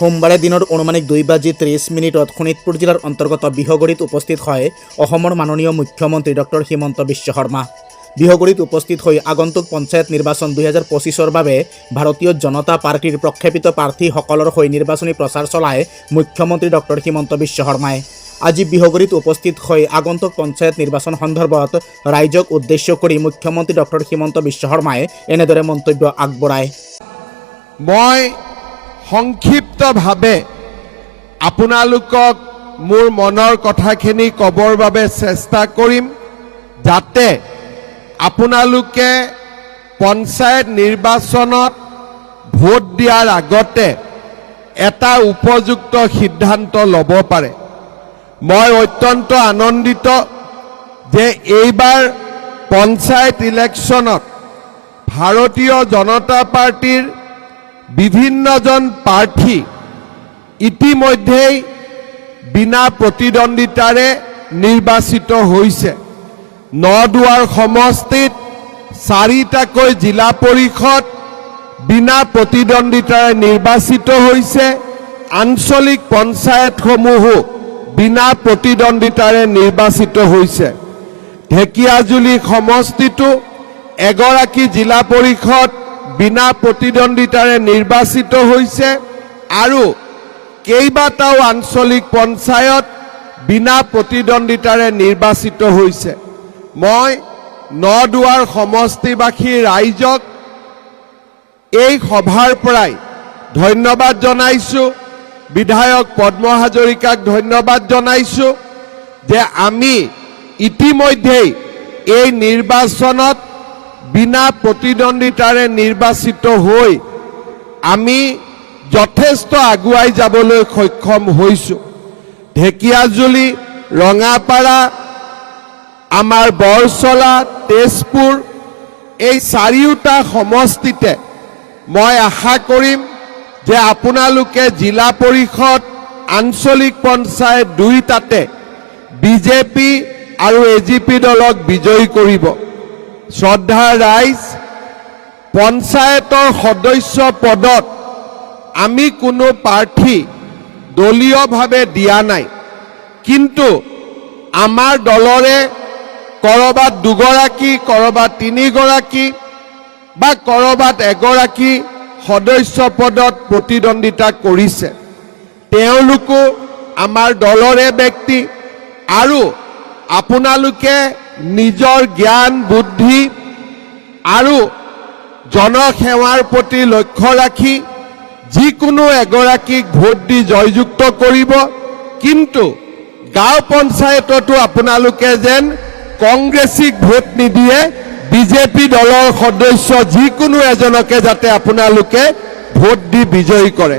সোমবাৰে দিনৰ অনুমানিক 2:30 শোণিতপুৰ জিলাৰ অন্তৰ্গত বিহগুৰিত উপস্থিত হয় অসমৰ মাননীয় মুখ্যমন্ত্ৰী ডক্টৰ হিমন্ত বিশ্ব শৰ্মা। বিহগুৰিত উপস্থিত হৈ আগন্তুক পঞ্চায়ত নিৰ্বাচন 2025ৰ বাবে ভাৰতীয় জনতা পাৰ্টিৰ প্ৰক্ষেপিত প্ৰাৰ্থীসকলৰ হৈ নিৰ্বাচনী প্ৰচাৰ চলায় মুখ্যমন্ত্ৰী ডক্টৰ হিমন্ত বিশ্ব শৰ্মাই। আজি বিহগুৰিত উপস্থিত হৈ আগন্তুক পঞ্চায়ত নিৰ্বাচন সন্দৰ্ভত ৰাইজক উদ্দেশ্য কৰি মুখ্যমন্ত্ৰী ডক্টৰ হিমন্ত বিশ্ব শৰ্মাই এনেদৰে মন্তব্য আগবঢ়ায়। মই সংক্ষিপ্তভাৱে আপোনালোকক মোৰ মনৰ কথাখিনি ক'বৰ বাবে চেষ্টা কৰিম, যাতে আপোনালোকে পঞ্চায়ত নিৰ্বাচনত ভোট দিয়াৰ আগতে এটা উপযুক্ত সিদ্ধান্ত ল'ব পাৰে। মই অত্যন্ত আনন্দিত যে এইবাৰ পঞ্চায়ত ইলেকশ্যনত ভাৰতীয় জনতা পাৰ্টিৰ বিভিন্নজন প্ৰাৰ্থী ইতিমধ্যেই বিনা প্ৰতিদ্বন্দ্বিতাৰে নিৰ্বাচিত হৈছে। নদুৱাৰ সমষ্টিত 4টাকৈ জিলা পৰিষদ বিনা প্ৰতিদ্বন্দ্বিতাৰে নিৰ্বাচিত হৈছে। আঞ্চলিক পঞ্চায়তসমূহো বিনা প্ৰতিদ্বন্দ্বিতাৰে নিৰ্বাচিত হৈছে। ঢেকিয়াজুলি সমষ্টিতো এগৰাকী জিলা পৰিষদ বিনা প্ৰতিদ্বন্দ্বিতাৰে নিৰ্বাচিত হৈছে আৰু কেইবাটাও আঞ্চলিক পঞ্চায়ত বিনা প্ৰতিদ্বন্দ্বিতাৰে নিৰ্বাচিত হৈছে। মই নদুৱাৰ সমষ্টিবাসী ৰাইজক এই সভাৰ পৰাই ধন্যবাদ জনাইছোঁ। বিধায়ক পদ্ম হাজৰিকাক ধন্যবাদ জনাইছোঁ যে আমি ইতিমধ্যেই এই নিৰ্বাচনত বিনা প্ৰতিদ্বন্দ্বিতাৰে নিৰ্বাচিত হৈ আমি যথেষ্ট আগুৱাই যাবলৈ সক্ষম হৈছোঁ। ঢেকিয়াজুলি, ৰঙাপাৰা, আমাৰ বৰচলা, তেজপুৰ এই 4টা সমষ্টিতে মই আশা কৰিম যে আপোনালোকে জিলা পৰিষদ, আঞ্চলিক পঞ্চায়ত 2টাতে বিজেপি আৰু এজিপি দলক বিজয়ী কৰিব। শ্ৰদ্ধাৰ ৰাইজ, পঞ্চায়তৰ সদস্য পদত আমি কোনো প্ৰাৰ্থী দলীয়ভাৱে দিয়া নাই, কিন্তু আমাৰ দলৰে কৰবাত 2গৰাকী, কৰবাত 3গৰাকী বা কৰবাত এগৰাকী সদস্য পদত প্ৰতিদ্বন্দ্বিতা কৰিছে। তেওঁলোকো আমাৰ দলৰে ব্যক্তি আৰু আপোনালোকে নিজৰ জ্ঞান বুদ্ধি আৰু জনসেৱাৰ প্ৰতি লক্ষ্য ৰাখি যিকোনো এগৰাকীক ভোট দি জয়যুক্ত কৰিব। কিন্তু গাঁও পঞ্চায়ততো আপোনালোকে যেন কংগ্ৰেছীক ভোট নিদিয়ে, বিজেপি দলৰ সদস্য যিকোনো এজনকে যাতে আপোনালোকে ভোট দি বিজয়ী কৰে।